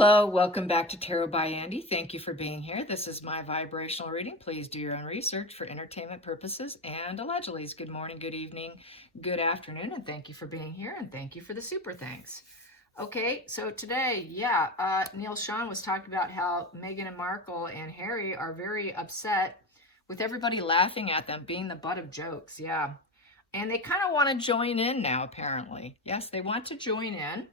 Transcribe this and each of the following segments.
Hello, welcome back to Tarot by Andy. Thank you for being here. This is my vibrational reading. Please do your own research for entertainment purposes and allegedly. Good morning, good evening, good afternoon, and thank you for being here, and thank you for the super thanks. Okay, so today, Neil Sean was talking about how Meghan and Markle and Harry are very upset with everybody laughing at them, being the butt of jokes, And they kind of want to join in now, apparently. Yes, they want to join in.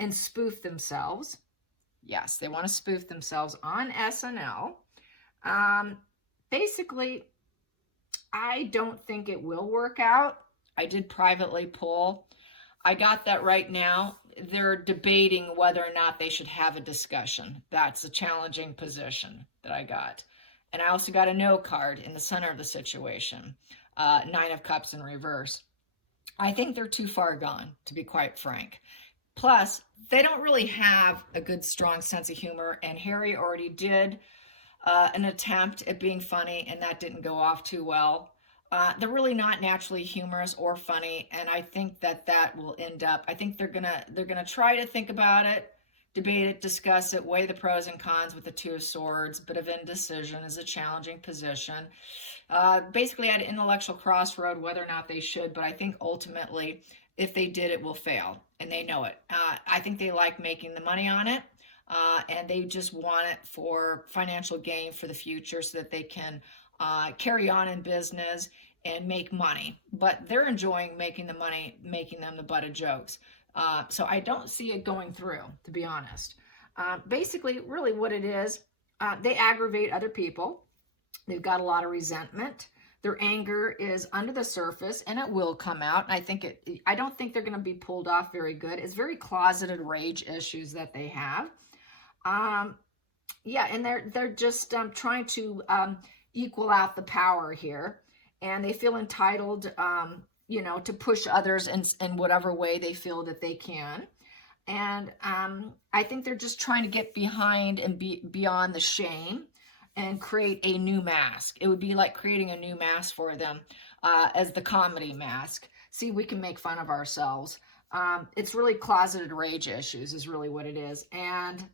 And spoof themselves. Yes, they want to spoof themselves on SNL. Basically, I don't think it will work out. I did privately poll. I got that right now. They're debating whether or not they should have a discussion. That's a challenging position that I got. And I also got a no card in the center of the situation. 9 of Cups in reverse. I think they're too far gone, to be quite frank. Plus, they don't really have a good, strong sense of humor, and Harry already did an attempt at being funny, and that didn't go off too well. They're really not naturally humorous or funny, and I think that will end up. I think they're gonna try to think about it, debate it, discuss it, weigh the pros and cons with the Two of Swords. Bit of indecision is a challenging position. Basically, at an intellectual crossroad whether or not they should, but I think ultimately, if they did, it will fail, and they know it. I think they like making the money on it, and they just want it for financial gain for the future so that they can carry on in business and make money. But they're enjoying making the money, making them the butt of jokes. So I don't see it going through, to be honest. Basically, really what it is, they aggravate other people. They've got a lot of resentment. Their anger is under the surface, and it will come out. I don't think they're going to be pulled off very good. It's very closeted rage issues that they have. And they're just trying to equal out the power here, and they feel entitled, to push others in whatever way they feel that they can. And I think they're just trying to get behind and be beyond the shame and create a new mask. It would be like creating a new mask for them as the comedy mask. See, we can make fun of ourselves. It's really closeted rage issues is really what it is. And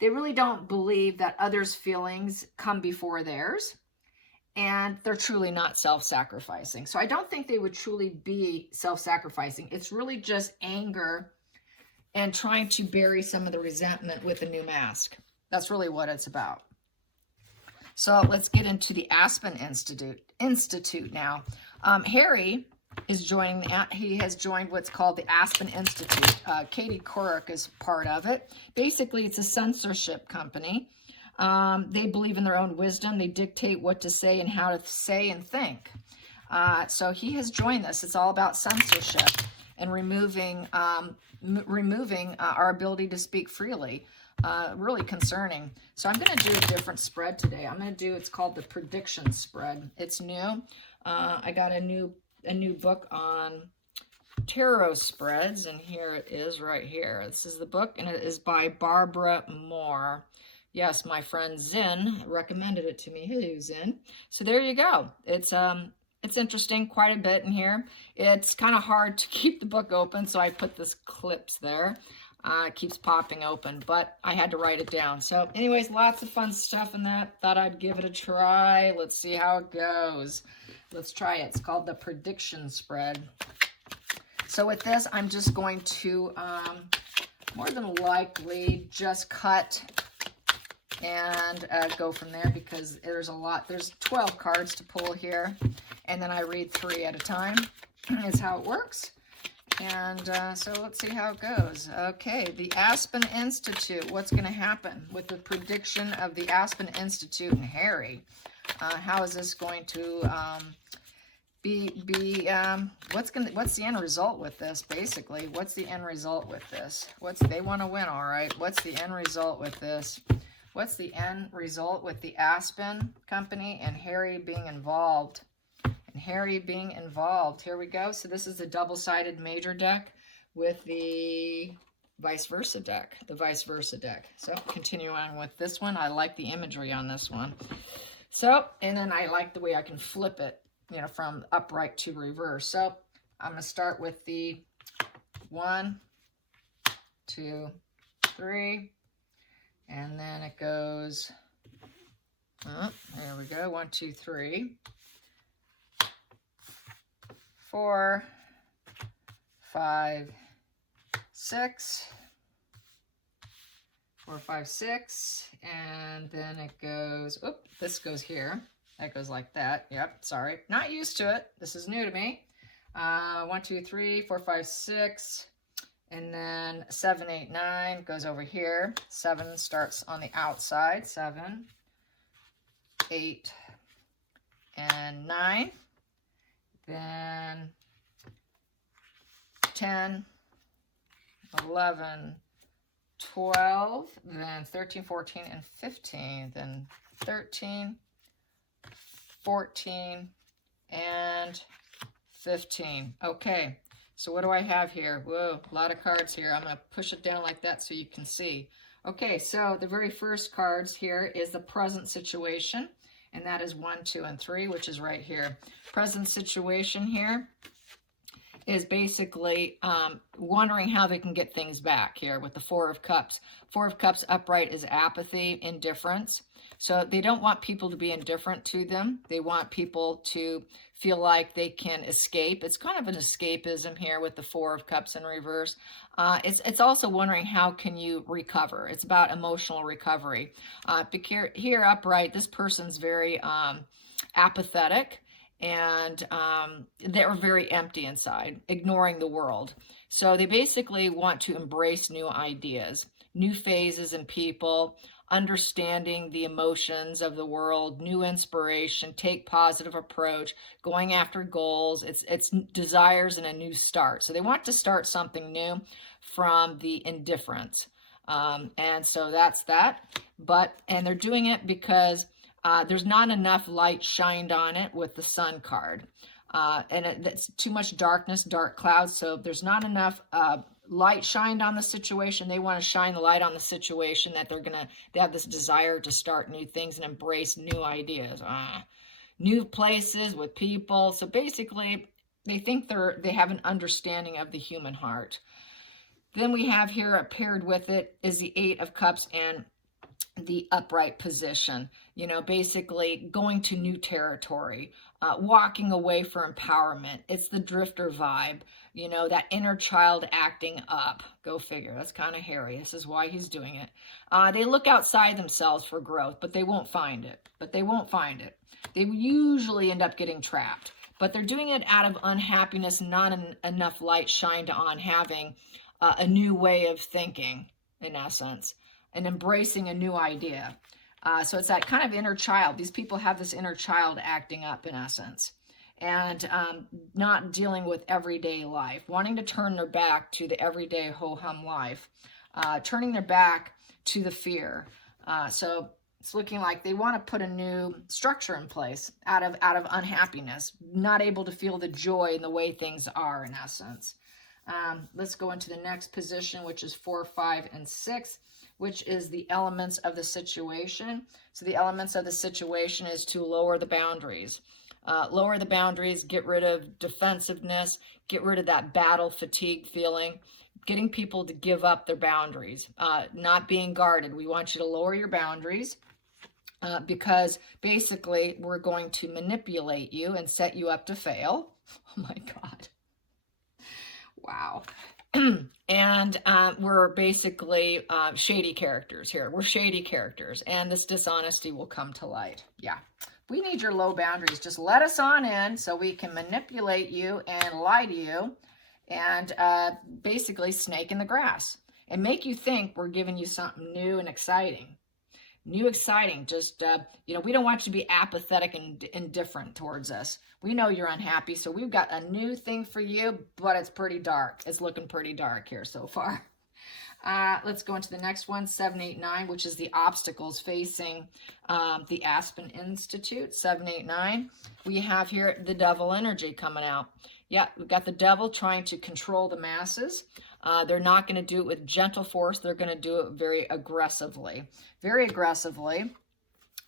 they really don't believe that others' feelings come before theirs. And they're truly not self-sacrificing. So I don't think they would truly be self-sacrificing. It's really just anger and trying to bury some of the resentment with a new mask. That's really what it's about. So let's get into the Aspen Institute now. Harry is joining, he has joined what's called the Aspen Institute. Katie Couric is part of it. Basically, it's a censorship company. They believe in their own wisdom. They dictate what to say and how to say and think. So he has joined this. It's all about censorship and removing our ability to speak freely. Really concerning. So I'm going to do a different spread today. It's called the prediction spread. It's new. I got a new book on tarot spreads, and here it is right here. This is the book, and it is by Barbara Moore. Yes, my friend Zen recommended it to me. Hello, Zen. So there you go. It's interesting, quite a bit in here. It's kind of hard to keep the book open, so I put this clips there. It keeps popping open, but I had to write it down. So anyways, lots of fun stuff in that. Thought I'd give it a try. Let's see how it goes. Let's try it. It's called the prediction spread. So with this, I'm just going to more than likely just cut and go from there, because there's a lot. There's 12 cards to pull here, and then I read 3 at a time is how it works. And so let's see how it goes. Okay, the Aspen Institute. What's going to happen with the prediction of the Aspen Institute and Harry? How is this going to what's the end result with this? Basically, what's the end result with this? They want to win, all right. What's the end result with this? What's the end result with the Aspen company and Harry being involved? Here we go. So this is the double-sided major deck with the vice versa deck. So continue on with this one. I like the imagery on this one. So, and then I like the way I can flip it, from upright to reverse. So I'm going to start with the 1, 2, 3. And then it goes, oh, there we go, 1, 2, 3, 4, 5, 6, 4, 5, 6, and then it goes, oop, this goes here. That goes like that. Yep, sorry. Not used to it. This is new to me. 1, 2, 3, 4, 5, 6, and then 7, 8, 9 goes over here. 7 starts on the outside. 7, 8, and 9. Then 10, 11, 12, then 13, 14, and 15, then 13, 14, and 15. Okay, so what do I have here? Whoa, a lot of cards here. I'm going to push it down like that so you can see. Okay, so the very first cards here is the present situation, and that is 1, 2, and 3, which is right here. Present situation here is basically wondering how they can get things back here with the 4 of Cups. 4 of Cups upright is apathy, indifference. So they don't want people to be indifferent to them. They want people to feel like they can escape. It's kind of an escapism here with the 4 of Cups in reverse. It's also wondering how can you recover. It's about emotional recovery. Here upright, this person's very apathetic. And they're very empty inside, ignoring the world. So they basically want to embrace new ideas, new phases in people, understanding the emotions of the world, new inspiration, take positive approach, going after goals. It's desires and a new start. So they want to start something new from the indifference. And so that's that. And they're doing it because there's not enough light shined on it with the Sun card. And it's too much darkness, dark clouds, so there's not enough light shined on the situation. They want to shine the light on the situation that they have this desire to start new things and embrace new ideas. New places with people. So basically, they think they have an understanding of the human heart. Then we have here, paired with it, is the 8 of Cups and the upright position, basically going to new territory, walking away for empowerment. It's the drifter vibe, that inner child acting up. Go figure. That's kind of hairy. This is why he's doing it. They look outside themselves for growth, but they won't find it. They usually end up getting trapped, but they're doing it out of unhappiness, not enough light shined on having a new way of thinking, in essence, and embracing a new idea. So it's that kind of inner child. These people have this inner child acting up, in essence, and not dealing with everyday life, wanting to turn their back to the everyday ho-hum life, turning their back to the fear. So it's looking like they want to put a new structure in place out of unhappiness, not able to feel the joy in the way things are, in essence. Let's go into the next position, which is 4, 5, and 6, which is the elements of the situation. So the elements of the situation is to lower the boundaries. Lower the boundaries, get rid of defensiveness, get rid of that battle fatigue feeling, getting people to give up their boundaries, not being guarded. We want you to lower your boundaries because basically we're going to manipulate you and set you up to fail. Oh my God. Wow. And we're basically shady characters here. We're shady characters, and this dishonesty will come to light. Yeah. We need your low boundaries. Just let us on in so we can manipulate you and lie to you and basically snake in the grass and make you think we're giving you something new and exciting. New exciting. Just, we don't want you to be apathetic and indifferent towards us. We know you're unhappy, so we've got a new thing for you, but it's pretty dark. It's looking pretty dark here so far. Let's go into the next one, 7, 8, 9, which is the obstacles facing the Aspen Institute, 7, 8, 9. We have here the devil energy coming out. Yeah, we've got the devil trying to control the masses. They're not going to do it with gentle force. They're going to do it very aggressively,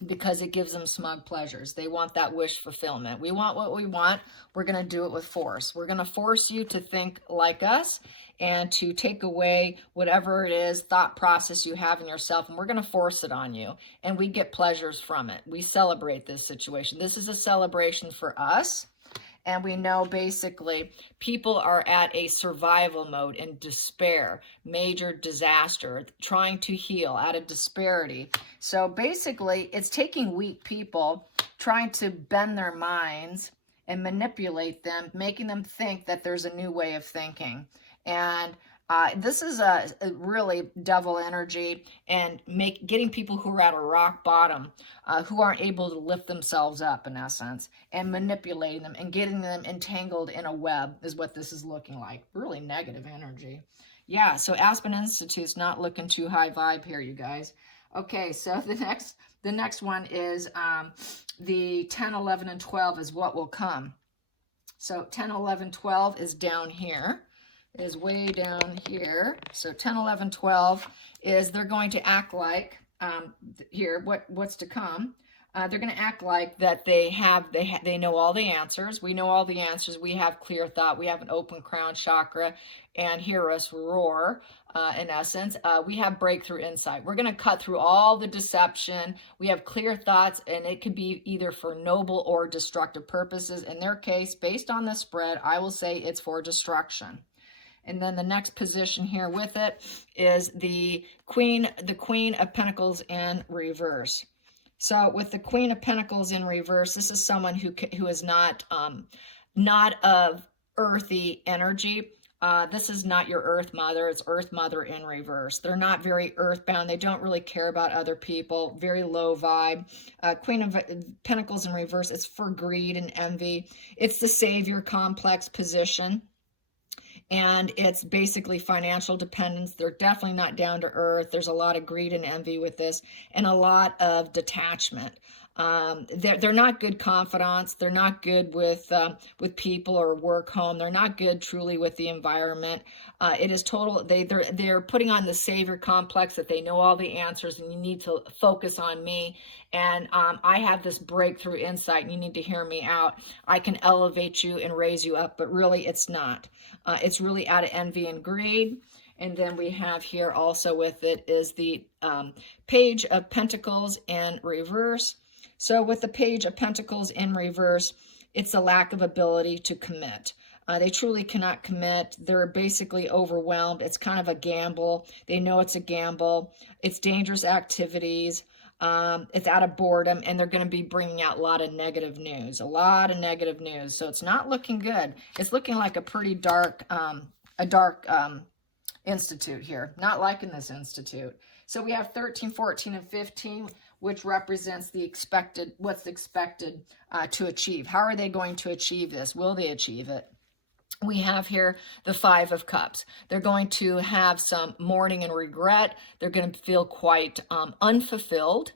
because it gives them smug pleasures. They want that wish fulfillment. We want what we want. We're going to do it with force. We're going to force you to think like us and to take away whatever it is, thought process you have in yourself, and we're going to force it on you. And we get pleasures from it. We celebrate this situation. This is a celebration for us. And we know basically people are at a survival mode in despair, major disaster, trying to heal out of disparity. So basically it's taking weak people, trying to bend their minds and manipulate them, making them think that there's a new way of thinking. And this is a really devil energy, and getting people who are at a rock bottom, who aren't able to lift themselves up in essence, and manipulating them and getting them entangled in a web is what this is looking like. Really negative energy. Yeah, so Aspen Institute's not looking too high vibe here, you guys. Okay, so the next one is the 10, 11, and 12 is what will come. So 10, 11, 12 is down here. Is way down here. So 10, 11, 12 is they're going to act like, here, what's to come. They're going to act like that they know all the answers. We know all the answers. We have clear thought. We have an open crown chakra, and hear us roar. In essence, we have breakthrough insight. We're going to cut through all the deception. We have clear thoughts, and it could be either for noble or destructive purposes. In their case, based on the spread, I will say it's for destruction. And then the next position here with it is the Queen of Pentacles in reverse. So with the Queen of Pentacles in reverse, this is someone who is not of earthy energy. This is not your Earth Mother. It's Earth Mother in reverse. They're not very earthbound. They don't really care about other people. Very low vibe. Queen of Pentacles in reverse, it's for greed and envy. It's the savior complex position. And it's basically financial dependence. They're definitely not down to earth. There's a lot of greed and envy with this, and a lot of detachment. They're not good confidants. They're not good with people or work home. They're not good truly with the environment. It is total. They're putting on the savior complex that they know all the answers, and you need to focus on me. And I have this breakthrough insight, and you need to hear me out. I can elevate you and raise you up, but really it's not. It's really out of envy and greed. And then we have here also with it is the Page of Pentacles in reverse. So with the Page of Pentacles in reverse, it's a lack of ability to commit. They truly cannot commit. They're basically overwhelmed. It's kind of a gamble. They know it's a gamble. It's dangerous activities. It's out of boredom, and they're going to be bringing out a lot of negative news. So it's not looking good. It's looking like a pretty dark, institute here. Not liking this institute. So we have 13, 14, and 15, which represents what's expected to achieve. How are they going to achieve this? Will they achieve it? We have here the Five of Cups. They're going to have some mourning and regret. They're going to feel quite unfulfilled,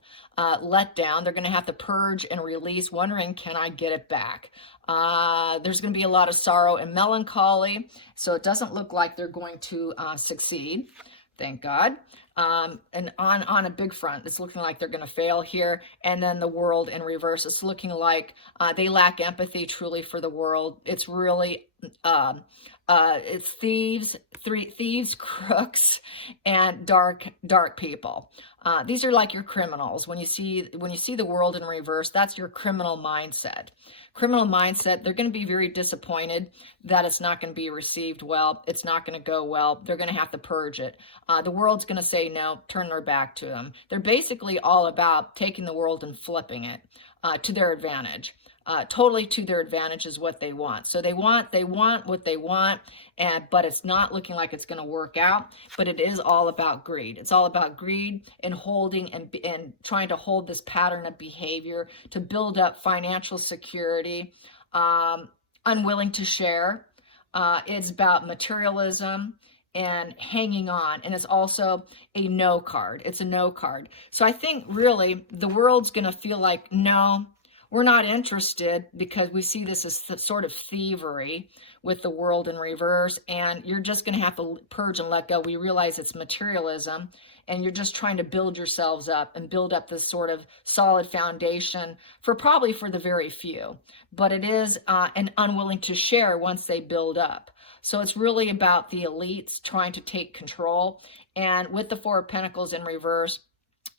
let down. They're going to have to purge and release, wondering, can I get it back? There's going to be a lot of sorrow and melancholy, so it doesn't look like they're going to succeed. Thank God. And on a big front, it's looking like they're going to fail here. And then the World in reverse, it's looking like they lack empathy truly for the world. It's really, it's thieves, crooks, and dark people. These are like your criminals. When you see the World in reverse, that's your criminal mindset. They're going to be very disappointed that it's not going to be received well. It's not going to go well. They're going to have to purge it. The world's going to say no, turn their back to them. They're basically all about taking the world and flipping it to their advantage. Totally to their advantage is what they want. So they want what they want, but it's not looking like it's going to work out. But it is all about greed. It's all about greed and holding and trying to hold this pattern of behavior to build up financial security, unwilling to share. It's about materialism and hanging on. And it's also a no card. It's a no card. So I think really the world's going to feel like, no, we're not interested, because we see this as sort of thievery with the World in reverse, and you're just going to have to purge and let go. We realize it's materialism, and you're just trying to build yourselves up and build up this sort of solid foundation probably for the very few. But it is an unwilling to share once they build up. So it's really about the elites trying to take control. And with the Four of Pentacles in reverse,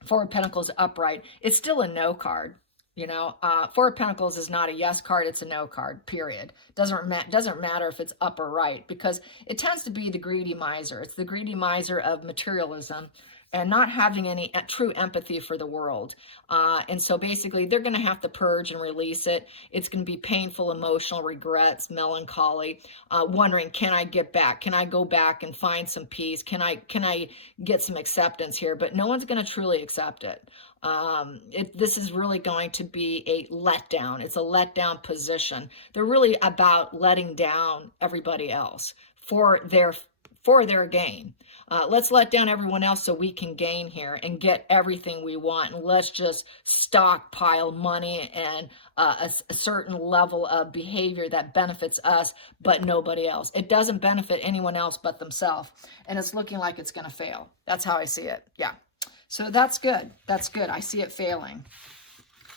Four of Pentacles upright, it's still a no card. You know, Four of Pentacles is not a yes card, it's a no card, period. Doesn't matter if it's up or right, because it tends to be the greedy miser. It's the greedy miser of materialism and not having any true empathy for the world. And so basically they're going to have to purge and release it. It's going to be painful, emotional, regrets, melancholy, wondering, can I get back? Can I go back and find some peace? Can I get some acceptance here? But no one's going to truly accept it. This is really going to be a letdown. It's a letdown position. They're really about letting down everybody else for their gain. Let's let down everyone else so we can gain here and get everything we want. And let's just stockpile money and a certain level of behavior that benefits us, but nobody else. It doesn't benefit anyone else but themselves. And it's looking like it's going to fail. That's how I see it. Yeah. So that's good. That's good. I see it failing.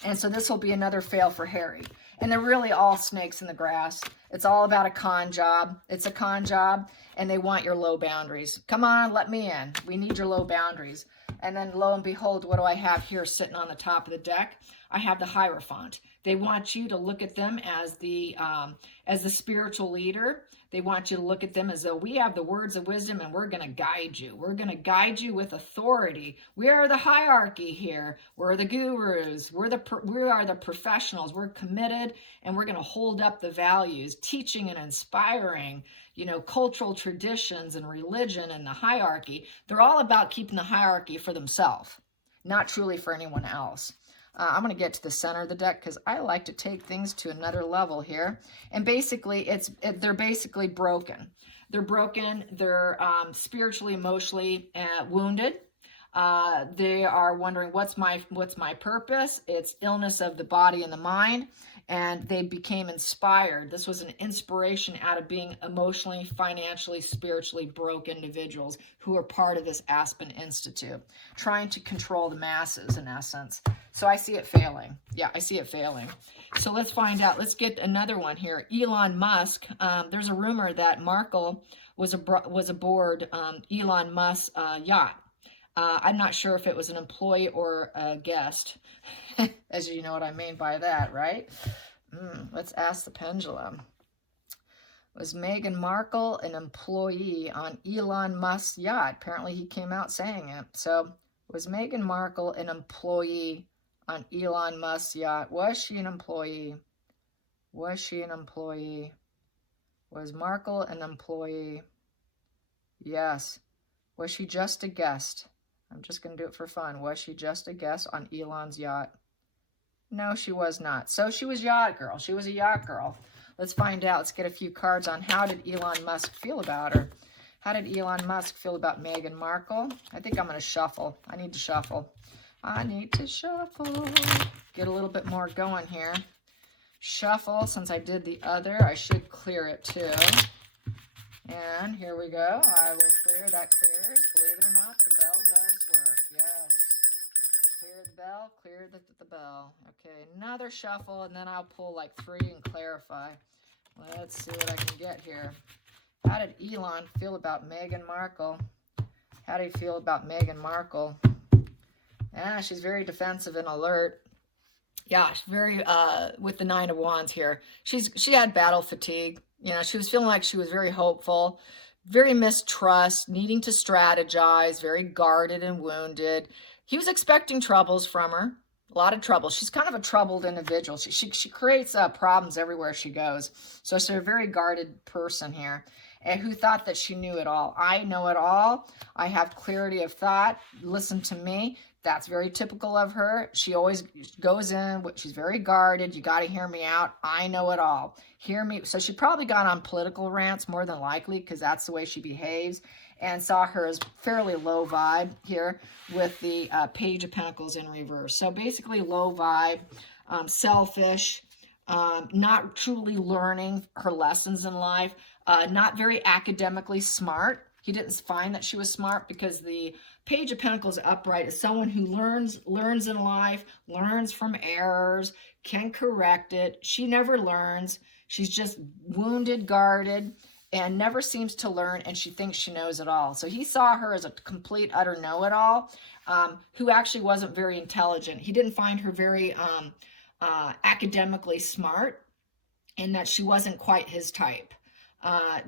And so this will be another fail for Harry. And they're really all snakes in the grass. It's all about a con job. It's a con job, and they want your low boundaries. Come on, let me in. We need your low boundaries. And then lo and behold, what do I have here sitting on the top of the deck? I have the Hierophant. They want you to look at them as the spiritual leader. They want you to look at them as though we have the words of wisdom and we're going to guide you. We're going to guide you with authority. We are the hierarchy here. We're the gurus. We are the professionals. We're committed, and we're going to hold up the values, teaching and inspiring, you know, cultural traditions and religion and the hierarchy. They're all about keeping the hierarchy for themselves, not truly for anyone else. I'm going to get to the center of the deck because I like to take things to another level here. And basically, they're basically broken. They're broken. They're spiritually, emotionally wounded. They are wondering, what's my purpose? It's illness of the body and the mind. And they became inspired. This was an inspiration out of being emotionally, financially, spiritually broke individuals who are part of this Aspen Institute, trying to control the masses in essence. So I see it failing. Yeah, I see it failing. So let's find out. Let's get another one here. Elon Musk. There's a rumor that Markle was aboard Elon Musk's yacht. I'm not sure if it was an employee or a guest, as you know what I mean by that, right? Let's ask the pendulum. Was Meghan Markle an employee on Elon Musk's yacht? Apparently he came out saying it. So was Meghan Markle an employee on Elon Musk's yacht? Was she an employee? Was she an employee? Was Markle an employee? Yes. Was she just a guest? I'm just going to do it for fun. Was she just a guest on Elon's yacht? No, she was not. So she was yacht girl. She was a yacht girl. Let's find out. Let's get a few cards on how did Elon Musk feel about her. How did Elon Musk feel about Meghan Markle? I think I'm going to shuffle. I need to shuffle. I need to shuffle. Get a little bit more going here. Shuffle. Since I did the other, I should clear it too. And here we go. I will clear. That clears. Believe it or not, the bell does work. Yes. Clear the bell. Clear the bell. Okay, another shuffle, and then I'll pull like 3 and clarify. Let's see what I can get here. How did Elon feel about Meghan Markle? How do you feel about Meghan Markle? Yeah, she's very defensive and alert. Yeah, she's very, with the 9 of Wands here. She had battle fatigue. You know, she was feeling like she was very hopeful, very mistrust, needing to strategize, very guarded and wounded. He was expecting troubles from her, a lot of trouble. She's kind of a troubled individual. She creates problems everywhere she goes. So she's a very guarded person here, and who thought that she knew it all. I know it all. I have clarity of thought. Listen to me. That's very typical of her. She always goes in. She's very guarded. You got to hear me out. I know it all. Hear me. So she probably got on political rants more than likely because that's the way she behaves, and saw her as fairly low vibe here with the Page of Pentacles in reverse. So basically low vibe, selfish, not truly learning her lessons in life, not very academically smart. He didn't find that she was smart because the Page of Pentacles upright is someone who learns in life, learns from errors, can correct it. She never learns. She's just wounded, guarded, and never seems to learn, and she thinks she knows it all. So he saw her as a complete, utter know-it-all, who actually wasn't very intelligent. He didn't find her very academically smart, and that she wasn't quite his type.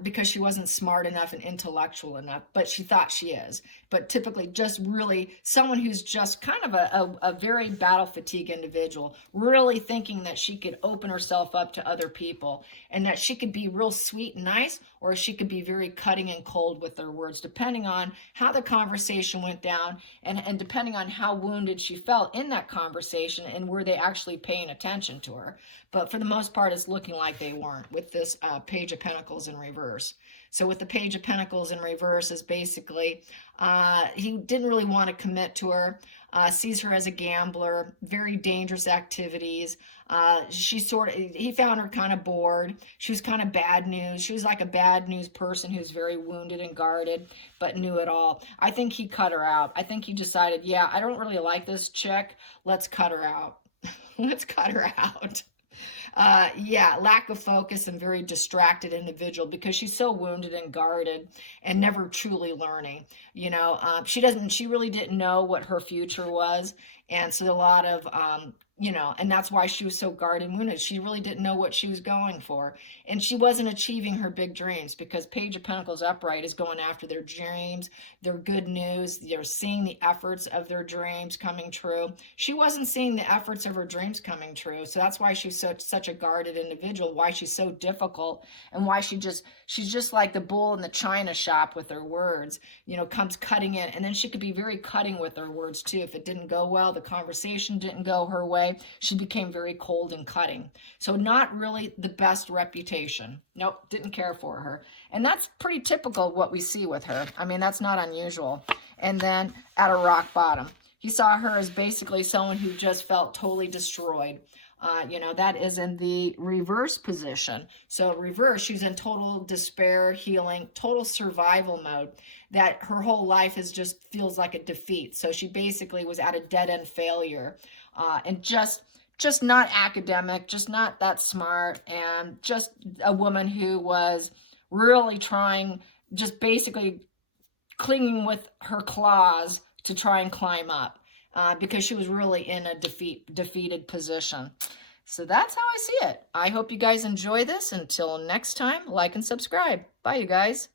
Because she wasn't smart enough and intellectual enough, but she thought she is. But typically just really someone who's just kind of a very battle fatigue individual, really thinking that she could open herself up to other people and that she could be real sweet and nice, or she could be very cutting and cold with her words, depending on how the conversation went down and depending on how wounded she felt in that conversation and were they actually paying attention to her. But for the most part, it's looking like they weren't with this Page of Pentacles in reverse. So with the Page of Pentacles in reverse is basically he didn't really want to commit to her, sees her as a gambler, very dangerous activities. He found her kind of bored. She was kind of bad news. She was like a bad news person who's very wounded and guarded, but knew it all. I think he cut her out. I think he decided, yeah, I don't really like this chick. Let's cut her out. Let's cut her out. Yeah, lack of focus and very distracted individual because she's so wounded and guarded and never truly learning. You know, she really didn't know what her future was. And so a lot of, you know, and that's why she was so guarded and wounded. She really didn't know what she was going for. And she wasn't achieving her big dreams because Page of Pentacles upright is going after their dreams, their good news. They're seeing the efforts of their dreams coming true. She wasn't seeing the efforts of her dreams coming true. So that's why she's such a guarded individual, why she's so difficult, and why she's just like the bull in the china shop with her words, you know, comes cutting in. And then she could be very cutting with her words too. If it didn't go well, the conversation didn't go her way, she became very cold and cutting. So not really the best reputation. Nope, didn't care for her. And that's pretty typical of what we see with her. I mean, that's not unusual. And then at a rock bottom, he saw her as basically someone who just felt totally destroyed. You know, that is in the reverse position. So reverse, she's in total despair, healing, total survival mode, that her whole life feels like a defeat. So she basically was at a dead-end failure, and just not academic, just not that smart, and just a woman who was really trying, just basically clinging with her claws to try and climb up. Because she was really in a defeated position. So that's how I see it. I hope you guys enjoy this. Until next time, like and subscribe. Bye, you guys.